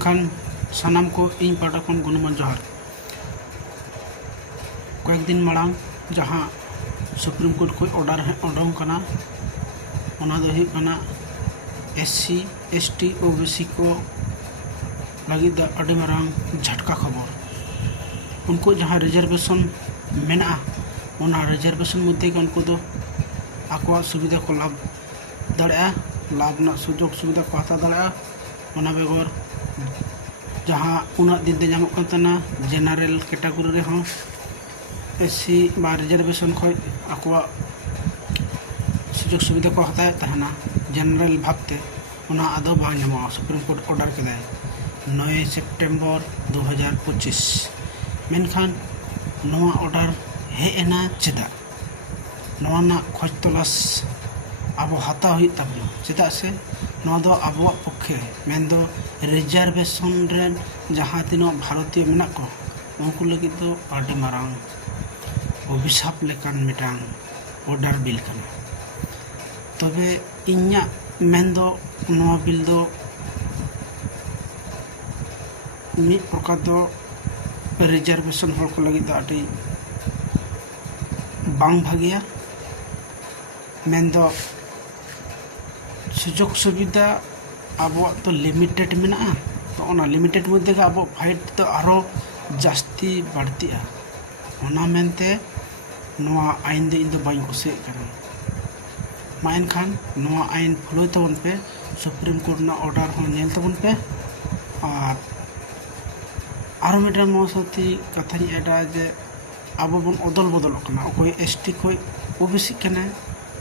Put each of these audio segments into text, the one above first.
मेनखान सानाम को इन पाटा खन गुणमान जोहार। कয়েক दिन माड़ांग जहाँ सुप्रीम कोर्ट को ऑर्डर उडोंग कना ओना दो हुई कना SC ST OBC को लगी द अड़ी मारांग झटका खबर। उनको जहाँ रिजर्वेशन मेना ओना रिजर्वेशन मध्य उनको दो आको सुविधा को लाभ दाड़ा लाभ ना सुजोग सुविधा को हता दाड़ा। ओना बेगर जहाँ उना दिन दे जामक कतना जेनरल कैटेगरी रे हों SC बा रिजर्वेशन खय आको सुजोग सुविधा को हताय तहना जेनरल भागते ओना आदो बांग नामा। सुप्रीम कोर्ट ऑर्डर केदाय 9 सितंबर 2025 मेनखान नवा ऑर्डर हेना चेदा नवा ना खोज तलाश अब हता हुई तबना चेदा से नवा दो आबो पक्षे मेन दो रिजर्वेशन रेन जहाँ तीनों भारतीय मेना को उनको लगी तो आड़ी मारांग अभिशाप लेकान मिटांग ऑर्डर बिल कना। तबे इन्या मेन दो नवा बिल दो मिद प्रकार दो रिजर्वेशन हल को लगी तो आड़ी बांग भागिया मेन दो सुजोग सुविधा अब तो लिमिटेड मेना तो ओना लिमिटेड मध्य अब फाइट तो आरो जास्ती बढ़ती ओना मेनते नवा आईन दे इन दो बाई कुसे करा। मा एनखान नवा आईन फॉलो तबन पे सुप्रीम कोर्ट ना ऑर्डर हो नेल तबन पे और आरो मेटा मोसती कथानी एडा जे अब बन अदल बदल कना ओकोय ST कोय OBC कना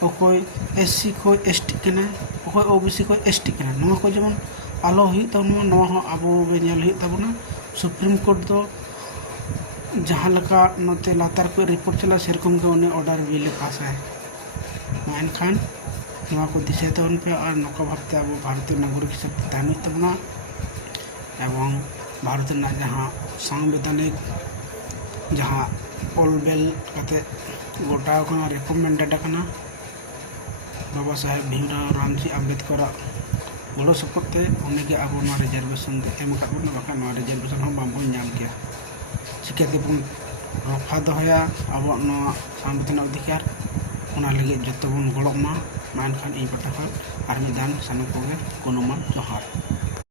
ओकोय SC कोय ST कना ओकोय OBC कोय ST कना नवा को जेमन आलो हुई तबन नवा हो आबो बे नेल हुई तबना। सुप्रीम कोर्ट दो जहाँ लका नोते लातार को रिपोर्ट चला सेरकम के उन्हें ऑर्डर बिल पास है। एनखान नवा को दिशा तबन पे और नौका भावते अब भारतीय नागरिक हिसाब से तहनी तबना एवं भारत ना जहाँ संवैधानिक जहाँ ऑल बेल कते गोटा को रिकमेंडेड कना बाबा साहेब भीमराव रामजी अम्बेडकर गलो सपोर्टते उनके अब रिजर्वेशन एम बना रिजर्वेशन हम बाबन नाम गया चिकाते बन रफा दहया अब संवैधानिक अधिकार ओना लगे जतो बन गलमा। मा एनखान इन पटा खन आर मिदान सानुम को गुणमान जोहार।